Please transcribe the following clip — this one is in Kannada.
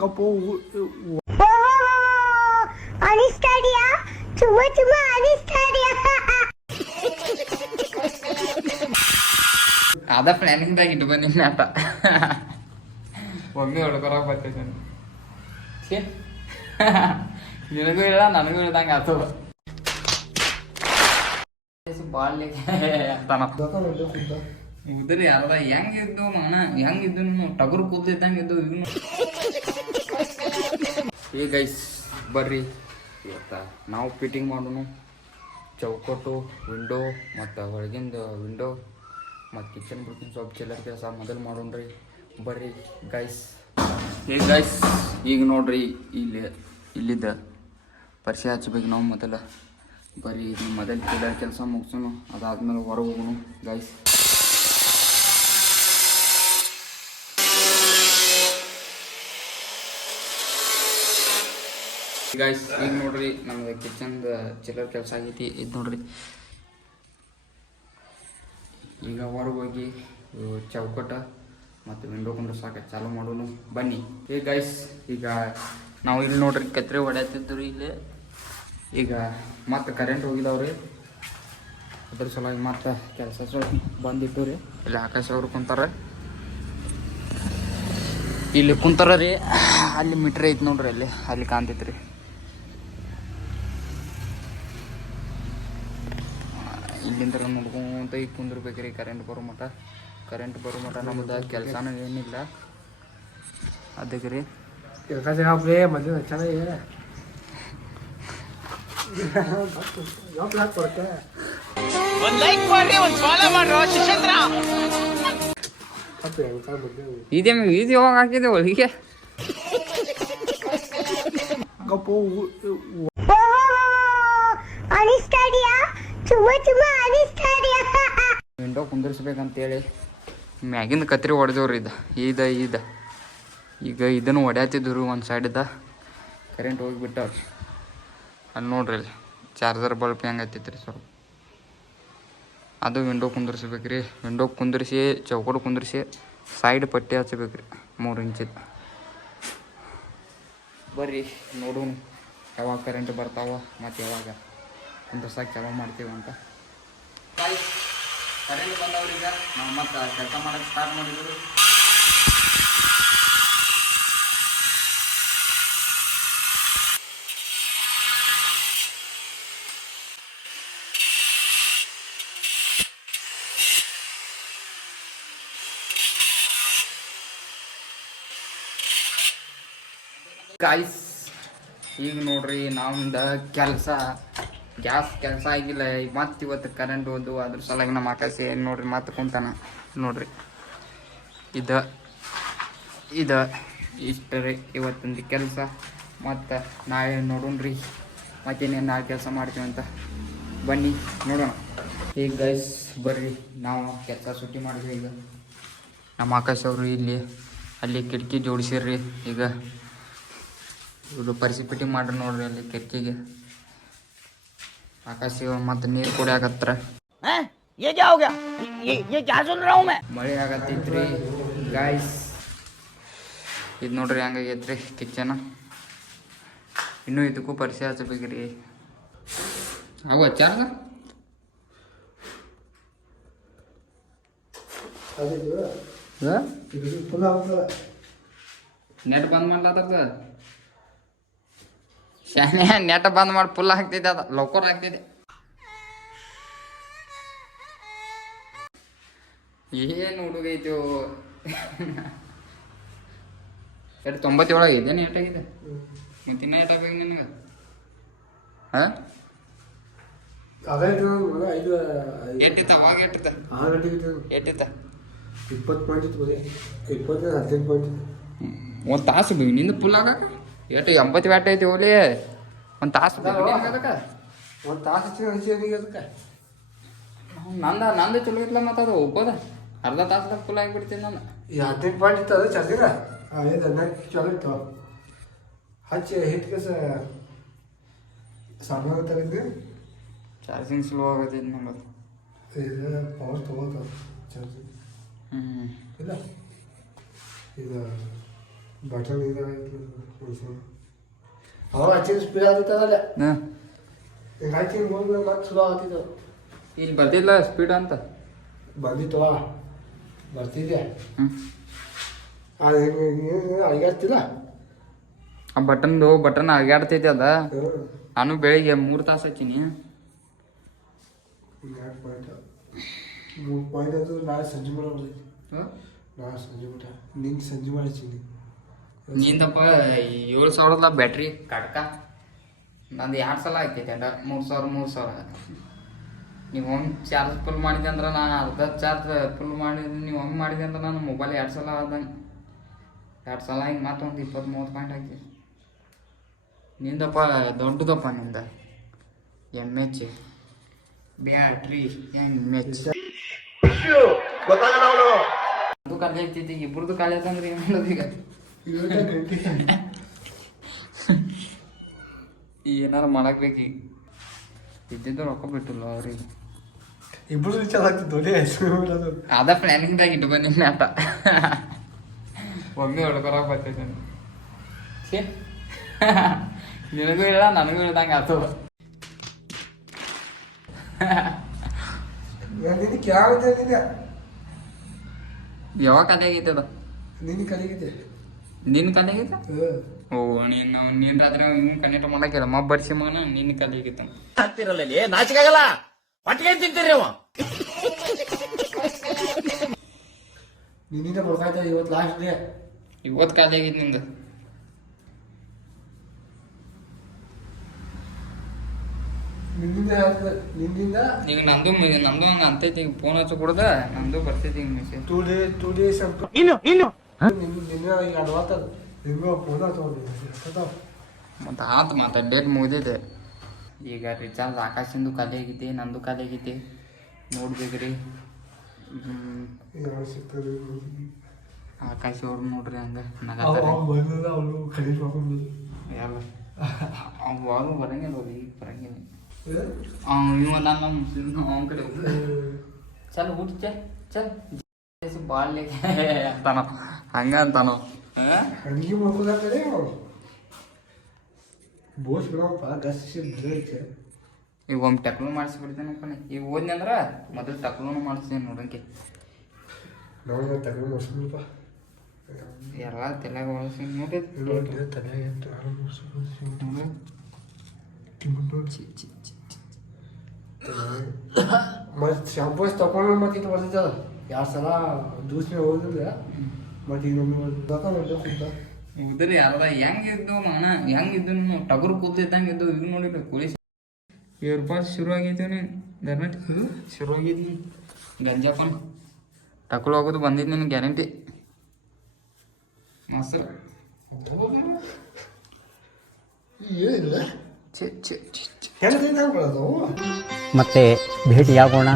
ಗಪ್ಪು ಅನಿಸ್ತಾ ಇದೆಯಾ? ತುಂಬಾ ತುಂಬಾ ಅನಿಸ್ತಾ ಇದೆಯಾ? ಅದ ಪ್ಲಾನಿಂಗ್ದಾಗ ಇಟ್ಟು ಬಂದಿನಿ ಆಟ ಒಮ್ಮೆ ಹೊಡ್ಕೊಳಕ್ ಬರ್ತೈತೆ ನಿನಗೂ ಇಲ್ಲ ನನಗೂ ಇಳ್ದಂಗೆ ಆತದ ಬಾಳ್ಲಿ ಅಂತಾನ ಉದ್ರಿ ಅಲ್ಲ ಹೆಂಗಿದ್ದು ಮನ ಹೆಂಗಿದ್ದು ಟಗರು ಕೂದಿದ್ದಂಗೆ ಇದ್ದು ಇನ್ನು ಏ ಗೈಸ್ ಬರ್ರಿ ಇವತ್ತ ನಾವು ಫಿಟ್ಟಿಂಗ್ ಮಾಡೋನು ಚೌಕಟ್ಟು ವಿಂಡೋ ಮತ್ತು ಹೊಳಗಿಂದ ವಿಂಡೋ ಮತ್ತು ಕಿಚನ್ ಬಿಡ್ತೀನಿ ಸ್ವಲ್ಪ ಚಿಲ್ಲರ್ ಕೆಲಸ ಮೊದಲು ಮಾಡೋಣ್ರಿ ಬರ್ರಿ ಗೈಸ್ ಏ ಗೈಸ್ ಈಗ ನೋಡ್ರಿ ಇಲ್ಲಿದ್ದ ಪರಿಚಯ ಹಚ್ಬೇಕು ನಾವು ಮೊದಲ ಬರ್ರಿ ಈಗ ಮೊದಲು ಚಿಲ್ಲರ್ ಕೆಲಸ ಮುಗಿಸೋನು ಅದಾದ್ಮೇಲೆ ಹೊರಗೆ ಹೋಗೋಣ ಗೈಸ್ ಗೈಸ್ ಈಗ ನೋಡ್ರಿ ನಮ್ದು ಕಿಚನ್ದ ಚಿಲ್ಲರ್ ಕೆಲಸ ಆಗೈತಿ ಇದು ನೋಡ್ರಿ ಈಗ ಹೊರಗೆ ಹೋಗಿ ಚೌಕಟ್ಟ ಮತ್ತು ವಿಂಡೋ ಕುಂಡ್ರಸಾಕ ಚಾಲು ಮಾಡೋನು ಬನ್ನಿ ಏ ಗೈಸ್ ಈಗ ನಾವು ಇಲ್ಲಿ ನೋಡ್ರಿ ಕತ್ರಿ ಹೊಡ್ಯಾತಿದ್ರು ಇಲ್ಲಿ ಈಗ ಮತ್ತೆ ಕರೆಂಟ್ ಹೋಗಿದಾವ್ರಿ ಅದ್ರ ಸಲುವಾಗಿ ಮತ್ತೆ ಕೆಲಸ ಸ್ವಲ್ಪ ಬಂದಿಟ್ಟು ರೀ ಇಲ್ಲಿ ಆಕಾಶ ಅವ್ರು ಕುಂತಾರ ಇಲ್ಲಿ ಕುಂತಾರ ರೀ ಅಲ್ಲಿ ಮೀಟ್ರ್ ಐತಿ ನೋಡ್ರಿ ಅಲ್ಲಿ ಕಾಣ್ತೈತ್ರಿ ಇಲ್ಲಿಂದ ನೋಡ್ಕೊಂತ ಈಗ ಕುಂದಿರ್ಬೇಕ್ರಿ ಕರೆಂಟ್ ಬರೋ ಮಟ ನಮ್ದು ಕೆಲಸನೂ ಏನಿಲ್ಲ ಅದಕ್ಕೆ ರೀ ಮಧ್ಯ ಚೆನ್ನಾಗಿ ಇದು ಯಾವಾಗ ಹಾಕಿದೆ ಒಳಗೆ ಗಪ್ಪು ಅನಿಸ್ತಾ ಇದೆಯಾ? ತುಂಬಾ ತುಂಬಾ ಅನಿಸ್ತಾ ಇದೆಯಾ? ವಿಂಡೋ ಕುಂದಿರ್ಸ್ಬೇಕಂತೇಳಿ ಮ್ಯಾಗಿಂದ ಕತ್ರಿ ಹೊಡೆದೇವ್ರಿ ಈಗ ಇದನ್ನು ಹೊಡ್ಯಾತಿದ್ರು ಒಂದು ಸೈಡ್ದ ಕರೆಂಟ್ ಹೋಗಿಬಿಟ್ಟವ್ರಿ ಅಲ್ಲಿ ನೋಡ್ರಿ ಅಲ್ಲಿ ಚಾರ್ಜರ್ ಬಲ್ಪ್ ಹೆಂಗೆ ಹತ್ತೈತ್ರಿ ಸ್ವಲ್ಪ ಅದು ವಿಂಡೋ ಕುಂದಿರ್ಸ್ಬೇಕ್ರಿ ವಿಂಡೋ ಕುಂದಿರಿಸಿ ಚೌಕಟ್ಟು ಕುಂದಿರಿಸಿ ಸೈಡ್ ಪಟ್ಟಿ ಹಚ್ಬೇಕ್ರಿ 3 ಇಂಚಿದ ಬರ್ರಿ ನೋಡೋಣ ಯಾವಾಗ ಕರೆಂಟ್ ಬರ್ತಾವ ಮತ್ತು ಯಾವಾಗ ಕುಂದಿರ್ಸಕ್ಕೆ ಚಾಲೂ ಮಾಡ್ತೀವಿ ಅಂತ ಕರೆಂಟ್ ಬಂದವ್ರೀಗ ನಾವು ಮತ್ತೆ ಕೆಲಸ ಮಾಡೋಕ್ಕೆ ಸ್ಟಾರ್ಟ್ ಮಾಡಿದ್ರು ಗಾಯ್ಸ್ ಈಗ ನೋಡ್ರಿ ನಮ್ದ ಗ್ಯಾಸ್ ಕೆಲಸ ಆಗಿಲ್ಲ ಮತ್ತೆ ಇವತ್ತು ಕರೆಂಟ್ ಹೋದು ಅದ್ರ ಸಲುವಾಗಿ ನಮ್ಮ ಆಕಾಶ ಏನು ನೋಡ್ರಿ ಮತ್ತೆ ಕುಂತಾನ ನೋಡ್ರಿ ಇಷ್ಟ ರೀ ಇವತ್ತೊಂದು ಕೆಲಸ ಮತ್ತು ನಾಳೆ ನೋಡೋಣ್ರಿ ಮತ್ತೇನೇನು ನಾಳೆ ಕೆಲಸ ಮಾಡ್ತೀವಿ ಅಂತ ಬನ್ನಿ ನೋಡೋಣ ಈಗ ಗೈಸ್ ಬರ್ರಿ ನಾವು ಕೆಲಸ ಸುಟ್ಟಿ ಮಾಡಿದ್ವಿ ಈಗ ನಮ್ಮ ಆಕಾಶ ಅವರು ಅಲ್ಲಿ ಕಿಟಕಿ ಜೋಡಿಸಿರ್ರಿ ಈಗ ಇವರು ಪರಿಸಿ ಫಿಟ್ಟಿಂಗ್ ಮಾಡ್ರಿ ನೋಡ್ರಿ ಅಲ್ಲಿ ಕಿಟಕಿಗೆ ಆಕಾಶ ಮತ್ತೆ ನೀರು ಕುಡಿಯಾಕತ್ರ ಮಳೆ ಆಗತ್ತೈತ್ರಿ ಗಾಯ್ಸ್ ಇದು ನೋಡ್ರಿ ಹೆಂಗಾಗೈತ್ರಿ ಕಿಚನ್ ಇನ್ನೂ ಇದಕ್ಕೂ ಪರಿಚಯ ಹಚ್ಚಬೇಕ್ರಿ ಆಗ ಚಾರ್ಜ ನೆಟ್ ಬಂದ್ ಮಾಡ್ಲಾತದ ಶಾನೆ ನೆಟ್ ಬಂದ್ ಮಾಡಿ ಫುಲ್ ಹಾಕ್ತಿದ್ದೆ ಅದ ಲೋಕರ್ ಹಾಕ್ತಿದ್ದೆ ಏನು ಹುಡುಗೈತು ಎಷ್ಟು 97 ಆಗಿದೆ ನೀ ಎಷ್ಟಾಗಿದೆ ಮತ್ತೆ ಇನ್ನೂ ಎಷ್ಟಾಗಬೇಕು ನಿನಗೆ ಹಾಂ ಎಷ್ಟಿತ್ತ ಅವಾಗ ಎಷ್ಟಿತ್ತ 20 ಪಾಯಿಂಟ್ ಇತ್ತು 15 ಪಾಯಿಂಟ್ ಒಂದು ತಾಸು ಬೇಕು ನಿಂದು ಫುಲ್ ಆಗಕ್ಕೆ ಎಷ್ಟು 80 ವ್ಯಾಟ್ ಐತಿ ಓಲಿ ಒಂದು ತಾಸು ಬೇಕು ಅದಕ್ಕೆ ಒಂದು ತಾಸು ಅದಕ್ಕೆ ನಂದು ಚಲೋ ಇತ್ತಲ್ಲ ಮತ್ತು ಅದು ಒಪ್ಪದ ಅರ್ಧ ತಾಸ್ದಾಗ ಫುಲ್ ಆಗಿಬಿಡ್ತೀನಿ ನಾನು 15 ಪಾಯಿಂಟ್ ಇತ್ತು ಅದು ಚಾರ್ಜಿಂಗ ಚಲೋ ಇತ್ತು ಹಚ್ಚಿ ಹಿಟ್ಗೆ ಸಾಮಾನು ತಗೊಂಡು ಚಾರ್ಜಿಂಗ್ ಸ್ಲೋ ಆಗತ್ತೈತಿ ನಮ್ಮದು ಪವರ್ ತೊಗೋತ ಚಾರ್ಜಿಂಗ್ ಇಲ್ಲ ಇದು ಬಟನ್ ಅವಾಗ ಹಚ್ಚಿನ ಸ್ಪೀಡ್ ಆಗ್ತಿತ್ತಲ್ಲ ಹಾಂ ಈಗ ಹಚ್ಚಿನ ಹೋಗಿ ಮತ್ತೆ ಚಲೋ ಆಗ್ತಿತ್ತು. ಇಲ್ಲಿ ಬರ್ತಿಲ್ಲ ಸ್ಪೀಡ್ ಅಂತ ಬಂದಿತ್ತು ಬರ್ತಿದ್ದೆ ಹ್ಞೂ ಅದು ಹಿಂಗೆ ಅಡಿಗಾಡ್ತಿಲ್ಲ. ಆ ಬಟನ್ ಅಗಾಡ್ತೈತಿ ಅದ. ನಾನು ಬೆಳಿಗ್ಗೆ 3 ತಾಸು ಹಚ್ಚೀನಿ. 3 ಪಾಯಿಂಟ್ ಅದು ನಾಳೆ ಸಂಜೆ ಮಾಡಿ ಬರ್ತೈತಿ. ನಾಳೆ ಸಂಜೆ ಮಟ ನಿಂಗೆ ಸಂಜೆ ಮಾಡಿದ್ದೀನಿ. ನಿಂದಪ್ಪ 7,000 ಬ್ಯಾಟ್ರಿ ಕಡ್ಕ. ನಂದು 2 ಸಲ ಆಗ್ತೈತೆ ಅಲ್ಲ 3,000 ನೀವು ಒಮ್ಮೆ ಚಾರ್ಜ್ ಫುಲ್ ಮಾಡಿದೆ ಅಂದ್ರೆ ನಾನು ಅರ್ಧ ಚಾರ್ಜ್ ಫುಲ್ ಮಾಡಿದ್ರೆ ನೀವು ಒಮ್ಮೆ ಮಾಡಿದೆ ಅಂದ್ರೆ ನಾನು ಮೊಬೈಲ್ 2 ಸಲ ಆದಂಗೆ 2 ಸಲ ಹಿಂಗೆ ಮತ್ತೊಂದು 20-30 ಪಾಯಿಂಟ್ ಆಗ್ತೈತಿ. ನಿಂದಪ್ಪ ದೊಡ್ಡದಪ್ಪ ನಿಂದ MH ಬ್ಯಾಟ್ರಿ MH ಅದು ಖಾಲಿ ಆಗ್ತೈತಿ. ಇಬ್ರದ್ದು ಖಾಲಿ ಆಯ್ತಂದ್ರೆ ಏನು ಮಾಡೋದು ಈಗ? ಏನಾರು ಮಾಡಕ್ ಬೇಕು ಈಗ. ಇದ್ದಿದ್ದು ರೊಕ್ಕ ಬಿಟ್ಟಿಲ್ಲ ಅವ್ರಿಗೆ. ಇಬ್ರು ಚೆನ್ನಾಗ್ತಿತ್ತು ಅದ ಪ್ಲಾನಿಂಗ್ದಾಗ ಇಟ್ಟು ಬನ್ನಿ ಆಟ ಒಮ್ಮೆ ಹೊಡ್ಕೊಳಕ್ ಬರ್ತೈತೆ ನಿನಗೂ ಇಲ್ಲ ನನಗೂ ಇಳ್ದಂಗೆ ಆಗ್ತದ. ನಿನ್ನ ಕೇಳಿದೆ ನಿನ್ನ ಯಾವಾಗ ಖಾಲಿ ಆಗೈತೆ ಅದ? ನಿನ್ನ ಕಲಿಗಿದೆ ನಿನ್ನ ಖಾಲಿ ಆಗೈತೆ? ಓ ನೀನು ರಾತ್ರಿ ಹಿಂಗೆ ಕನೆಕ್ಟ್ ಮಾಡಕ್ಕಿಲ್ಲ ಮಬ್ಬ ಬರ್ಸಿ ಮಗನ ನಿನ್ನ ಖಾಲಿ ಆಗೈತೆ ಆಗ್ತಿರಲ್ಲ ನಾಚಿಕಾಗಲ್ಲ ಹೊಟ್ಟಿಗೆ ತಿಂತೀರಿ ಅವ ನಿನ್ನಿಂದ ಬರ್ತಾ ಇದ್ದ ಇವತ್ತು ಲಾಸ್ಟ್ ಡೇ. ಇವತ್ತು ಖಾಲಿ ಆಗೈತೆ ನಿಂದು. ನಿನ್ನಿಂದ ಈಗ ನಂದು ಹಂಗೆ ಅಂತೈತಿ. ಈಗ ಫೋನ್ ಹಚ್ಚ ಕೊಡದ ನಂದು ಬರ್ತೈತಿ ಈಗ ಮೆಸೇಜ್. 2 days ಅಂತ ನಿನ್ನ ಈಗ ಅಡ್ವಾತದ ನಿಂಗೂ ಫೋನ ತೊಗೊಂಡು ಮತ್ತು ಆತು ಮತ್ತು ಡೇಟ್ ಮುಗಿದಿದೆ. ಈಗ ರಿಚಾರ್ಜ್ ಆಕಾಶಿಂದು ಖಾಲಿ ಆಗೈತಿ, ನಂದು ಖಾಲಿ ಆಗೈತಿ. ನೋಡ್ಬೇಕ್ರಿ ಸಿಗ್ತದೆ. ಆಕಾಶ ಅವ್ರು ನೋಡ್ರಿ ಹಂಗೆ ಎಲ್ಲ ಅವಾಗ ಬರಂಗಿಲ್ಲ ಅವ್ರು ಈಗ ಬರಂಗಿಲ್ಲ. ಇವ ನನ್ನ ಅವನ ಕಡೆ ಚಲ್ ಊಟ ಚಲ್ ಬಾಳ್ಲಿ ಅಂತಾನೋ ಹಂಗ ಅಂತಾನೋ. ಅಡಿಗೆ ಮಾಡ್ಕೋದ ಕಡೆ ಬೋಸ್ ಬಿಡಪ್ಪ ಗಸ್ ಈಗ ಒಮ್ಮೆ ಟಕ್ಲು ಮಾಡಿಸ್ಬಿಡ್ತೇನಪ್ಪ. ಈಗ ಓದ್ನಿ ಅಂದ್ರೆ ಮೊದಲು ಟಕ್ಲೂನು ಮಾಡಿಸ್ತೀನಿ ನೋಡಂಗೆ. ನಾವು ತಗೊಂಡು ನೋಡ್ಸ್ಬಿಡಪ್ಪ ಎಲ್ಲ ತಲೆಯಾಗ ಒಳಸಿ ನೋಡಿ ಮತ್ತೆ ಶಾಂಪೂಸ್ ತಗೊಂಡು ಮತ್ತೆ ಇದು ಬರ್ತೈತಲ್ಲ 2 ಸಲ ದೂಸ್ನೆ ಹೋಗಿದ್ರೆ ಮತ್ತೆ ಇನ್ನೊಮ್ಮೆ ಉದ್ರಿ ಅಲ್ಲ ಹೆಂಗಿದ್ದು ಮನ ಹೆಂಗಿದ್ದು ಟಗರು ಕೂತಿದ್ದಂಗೆ ಇದ್ದು ಈಗ ನೋಡಿದ್ರೆ ಪೊಲೀಸ್ 7 ರೂಪಾಯಿ ಶುರು ಆಗೈತಿ. ಧರ್ಮೆಟ್ ಶುರು ಆಗೈತಿ ಗಂಜಾಪನ್ ಟಕಲು ಹೋಗೋದು ಬಂದಿದ್ದು ನಿನ್ನ ಗ್ಯಾರಂಟಿ ಮಸ್ತ್. ಏನಿಲ್ಲ ಮತ್ತೆ ಭೇಟಿಯಾಗೋಣ.